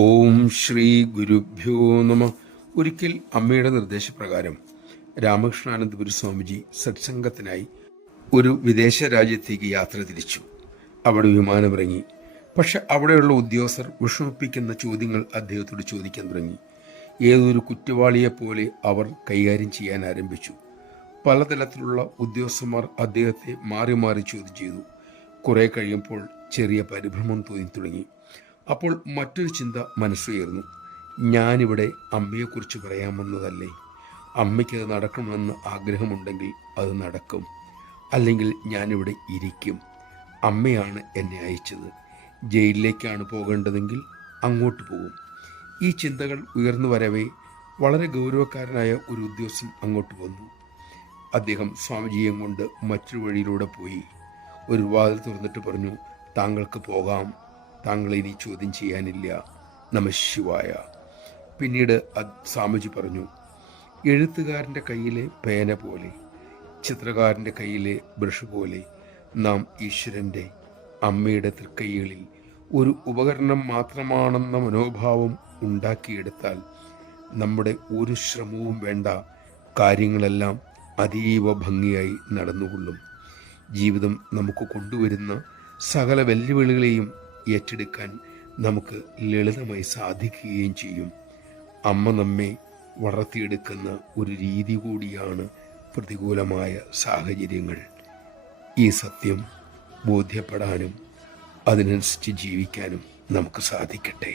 ഓം ശ്രീ ഗുരുഭ്യോ നമ. ഒരിക്കൽ അമ്മയുടെ നിർദ്ദേശപ്രകാരം രാമകൃഷ്ണാനന്ദപുരി സ്വാമിജി സത്സംഗത്തിനായി ഒരു വിദേശ രാജ്യത്തേക്ക് യാത്ര തിരിച്ചു. അവിടെ വിമാനമിറങ്ങി. പക്ഷെ അവിടെയുള്ള ഉദ്യോഗസ്ഥർ വിഷമിപ്പിക്കുന്ന ചോദ്യങ്ങൾ അദ്ദേഹത്തോട് ചോദിക്കാൻ തുടങ്ങി. ഏതൊരു കുറ്റവാളിയെപ്പോലെ അവർ കൈകാര്യം ചെയ്യാൻ ആരംഭിച്ചു. പലതരത്തിലുള്ള ഉദ്യോഗസ്ഥന്മാർ അദ്ദേഹത്തെ മാറി മാറി ചോദ്യം ചെയ്തു. കുറെ കഴിയുമ്പോൾ ചെറിയ പരിഭ്രമം തോന്നി തുടങ്ങി. അപ്പോൾ മറ്റൊരു ചിന്ത മനസ്സുയർന്നു. ഞാനിവിടെ അമ്മയെക്കുറിച്ച് പറയാമെന്നതല്ലേ? അമ്മയ്ക്കത് നടക്കണമെന്ന് ആഗ്രഹമുണ്ടെങ്കിൽ അത് നടക്കും, അല്ലെങ്കിൽ ഞാനിവിടെ ഇരിക്കും. അമ്മയാണ് എന്നെ അയച്ചത്. ജയിലിലേക്കാണ് പോകേണ്ടതെങ്കിൽ അങ്ങോട്ട് പോകും. ഈ ചിന്തകൾ ഉയർന്നു വരവേ വളരെ ഗൗരവക്കാരനായ ഒരു ഉദ്യോഗസ്ഥൻ അങ്ങോട്ട് വന്നു. അദ്ദേഹം സ്വാമിജിയെ കൊണ്ട് മറ്റൊരു വഴിയിലൂടെ പോയി ഒരു വാതിൽ തുറന്നിട്ട് പറഞ്ഞു, താങ്കൾക്ക് പോകാം, താങ്കളെ ഇനി ചോദ്യം ചെയ്യാനില്ല. നമഃശിവായ. പിന്നീട് സ്വാമിജി പറഞ്ഞു, എഴുത്തുകാരൻ്റെ കയ്യിലെ പേന പോലെ, ചിത്രകാരൻ്റെ കയ്യിലെ ബ്രഷ് പോലെ നാം ഈശ്വരൻ്റെ, അമ്മയുടെ തൃക്കൈകളിൽ ഒരു ഉപകരണം മാത്രമാണെന്ന മനോഭാവം ഉണ്ടാക്കിയെടുത്താൽ നമ്മുടെ ഒരു ശ്രമവും വേണ്ട, കാര്യങ്ങളെല്ലാം അതീവ ഭംഗിയായി നടന്നുകൊള്ളും. ജീവിതം നമുക്ക് കൊണ്ടുവരുന്ന സകല വെല്ലുവിളികളെയും ഏറ്റെടുക്കാൻ നമുക്ക് ലളിതമായി സാധിക്കുകയും ചെയ്യും. അമ്മ നമ്മെ വളർത്തിയെടുക്കുന്ന ഒരു രീതി കൂടിയാണ് പ്രതികൂലമായ സാഹചര്യങ്ങൾ. ഈ സത്യം ബോധ്യപ്പെടാനും അതിനനുസരിച്ച് ജീവിക്കാനും നമുക്ക് സാധിക്കട്ടെ.